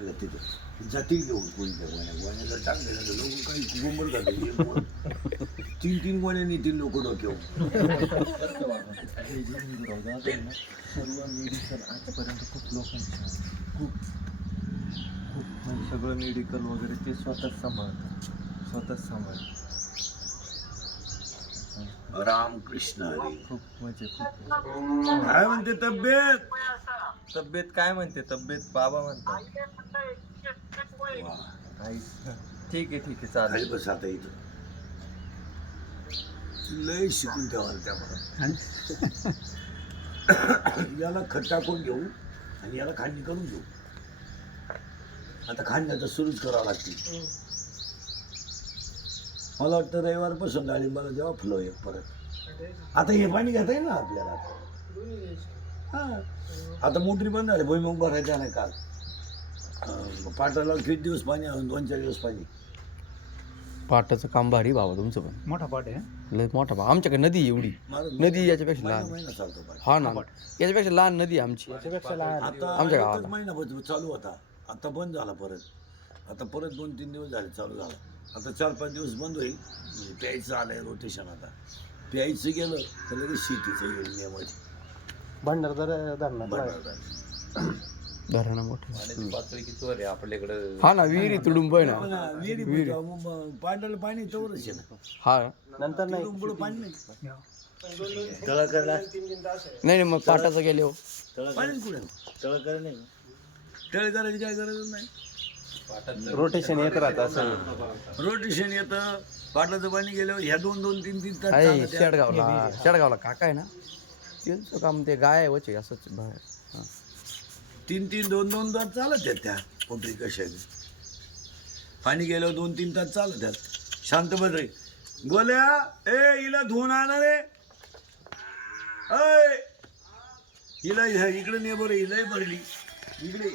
आला तिथं जातील घेऊन कोणत्या गोण्याला टाकलेलं तर लोक काही गोंबड घालते 3-3 गोण्या नेतील लोक डोक्यावर. हे जे हिंदूराव दादा आहे ना, सर्व मेडिकल आजपर्यंत खूप लोकांचं खूप म्हणजे सगळं मेडिकल वगैरे ते स्वतःच सांभाळतात. रामकृष्ण हरी. खूप म्हणजे खूप. काय म्हणते तब्येत काय म्हणते? तब्येत बाबा म्हणतात. वा. आई ठीक आहे चालेल. खाली बस आता इथं लय शिकून ठेवाल त्या याला खत टाकून घेऊ आणि याला खांडणी करून घेऊ. आता खांडण्याचं सुरूच करावं लागते. मला वाटतं रविवारपासून डाळिंबाला जेव्हा फुलं एक परत आता हे पाणी घेता येईल ना आपल्याला. हां आता मोटरी बंद झाली, भुईमुग भरायचा नाही काल. पाटाला किती दिवस पाणी, 2-4 दिवस पाणी. पाटाचं काम भारी बाबा तुमचं पण. मोठा पाट आहे. लय मोठा बा आमच्याकडे नदी एवढी. नदी याच्यापेक्षा लहान. महिना चालतो पाणी. हा ना याच्यापेक्षा लहान नदी आमची. आता आमच्या एकच गावाला. महिना चालू होता, आता बंद झाला परत. आता परत 2-3 दिवस झाले चालू झाला. आता 4-5 दिवस बंद होईल. म्हणजे प्यायचं आलंय रोटेशन. आता प्यायचं गेलं तर लगेच शेतीचं येईल मेमध्ये. भंडारदरा धरणं मोठं. पातळी किती वर आहे आपल्याकडं? हा ना विहिरी तुडुंब आहे ना. विहिरी पांढरं पाणी तवरच आहे ना. हा नंतर नाही. तुडुंबळ पाणी नाही. नाही मग पाटाचं गेले हो. पाणीच कुठे तळ करायची काय गरज नाही. रोटेशन येत राहतं असं. रोटेशन येतं. पाटलाचं पाणी गेल्यावर ह्या 2-3 तास आहे चालतं त्या. शेडगावला काका आहे ना त्यांचं काम ते गाय वचे असंच बाहेर. हा 3-3, 2-2 तास चालत आहेत त्या पोटरी कशाने. पाणी गेल्यावर 2-3 तास चालत आहेत. शांत बस रे गोल्या. हिला धुवून आणा रे. हिला इकडे ने बरं, हिलाही भरली इकडे.